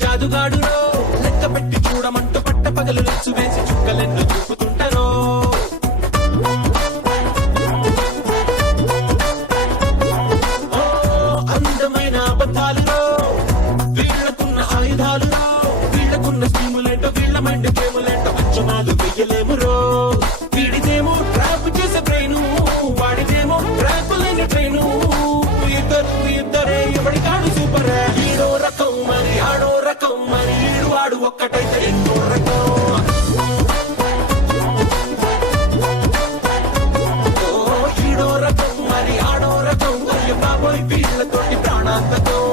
జాదుగాడురో లెక్క పెట్టి చూడమంటూ పట్ట పగలు రెచ్చు వేసి చుక్కలెన్ను చూపుతుంటారో అందమైన అబద్ధాలురో వీళ్ళకున్న ఆయుధాలురో వీళ్ళకున్న స్కీములేంటో వీళ్ళ మైండ్ గేములేంటో అంచనాలు వెయ్యలేమురో వీడిదేమో ట్రాప్ చేసే బ్రెయిను వాడిదేమో ట్రాప్ లేని ట్రైను ఇద్దరే ఎవడి కాడు సూపర్ హీరో రకం మరి ఆడో రకం మరి ఈడు వాడు ఒక్కటైతే ఎన్నో రకం హీరో రకం మరి ఆడో రకం అయ్య బాబోయ్ వీళ్ళతోటి ప్రాణాంతకం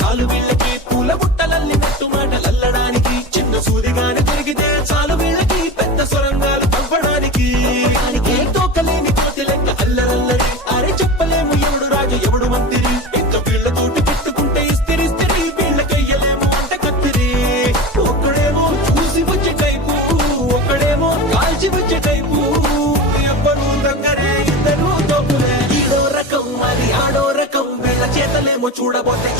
చాలు వీళ్ళకి పూల బుట్టలల్లినట్టు మాటలల్లడానికి చిన్న సూదిగాని తిరిగితే చాలు వీళ్ళకి పెద్ద సొరంగాలు తవ్వడానికి తోకలేని కోతి లెక్క అల్లరల్లరి అరే చెప్పలేము ఎవడు రాజు ఎవడు మంత్రి ఇంకా వీళ్ళతోటి పెట్టుకుంటే ఇస్తిరి వీళ్ళకయ్యలేము అంటే కత్తిరి ఒక్కడేమో చూసి వచ్చే టైపు ఒక్కడేమో కాల్చి వచ్చే టైపు ఎవ్వరు దగ్గరే ఇద్దరు తోపులే ఈడో రకం మరి ఆడో రకం వీళ్ళ చేతలేమో చూడబోతే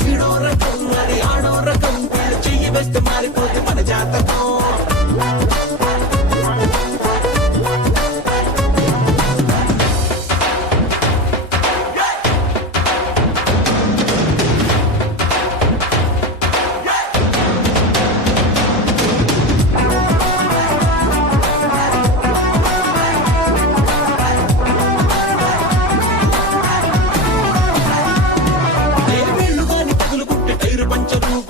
హీరో రకం మరి ఆడో రకం వీళ్ళు చెయ్యి వేస్తే మారిపోతే మన జాతకం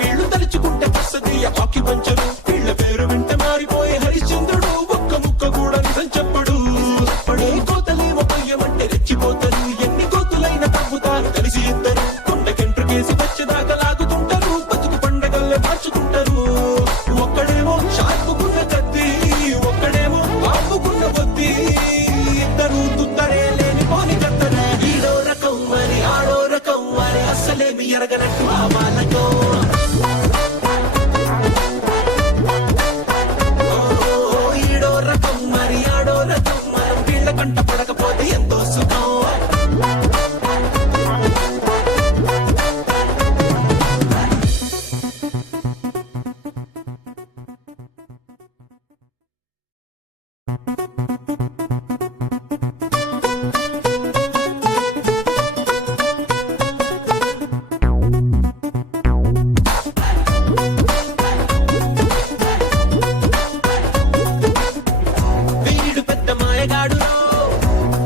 వీళ్ళు తలుచుకుంటే వస్తదీయ ఆకి పంచరు వీళ్ళ పేరు వింటే మారిపోయే హరిశ్చంద్రుడు ఒక్క ముక్క కూడా నిజం చెప్పడు పడే కోతలేమో పొయ్యమంటే రెచ్చిపోతారు ఎన్ని కోతులైనా తవ్వుతారు కలిసి ఇద్దరు కొండకెంట్రుకేసి వచ్చేదాకా లాగుతుంటారు బతుకు పండగల్లే మార్చుకుంటారు ఒక్కడేమో షార్పుకున్న కత్తి ఒక్కడేమో బాంబుకున్న బొత్తి ఇద్దరు తుత్తరే లేని పోని కత్తరే ఈడో రకం మరి ఆడో రకం మరి అస్సలేమి ఎరగనట్టు ఆ బాలకం కంట పడకపోతే ఎంతో సుఖం వీడు పెద్ద మాయగాడురో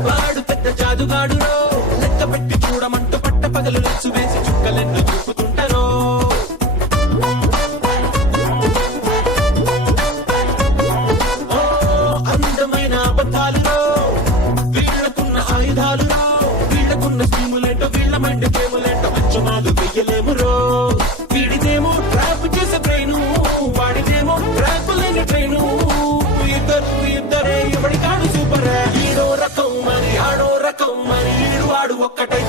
వాడు పెద్ద జాదుగాడురో లెక్క పెట్టి చూడమంటూ పట్ట పగలు రెచ్చు వేసి చుక్కలెన్ను చూపుతుంటారో అందమైన అబద్ధాలురో వీళ్ళకున్న ఆయుధాలురో వీళ్ళకున్న స్కీములేంటో వీళ్ళ మైండ్ గేములేంటో అంచనాలు వెయ్యలేమురో వీడిదేమో ట్రాప్ చేసే బ్రెయిను వాడిదేమో ట్రాప్ లేని ట్రైను ఇద్దరే ఎవడి కాడు సూపర్ హీరో రకం మరి ఆడో రకం మరి ఈడు వాడు ఒక్కటై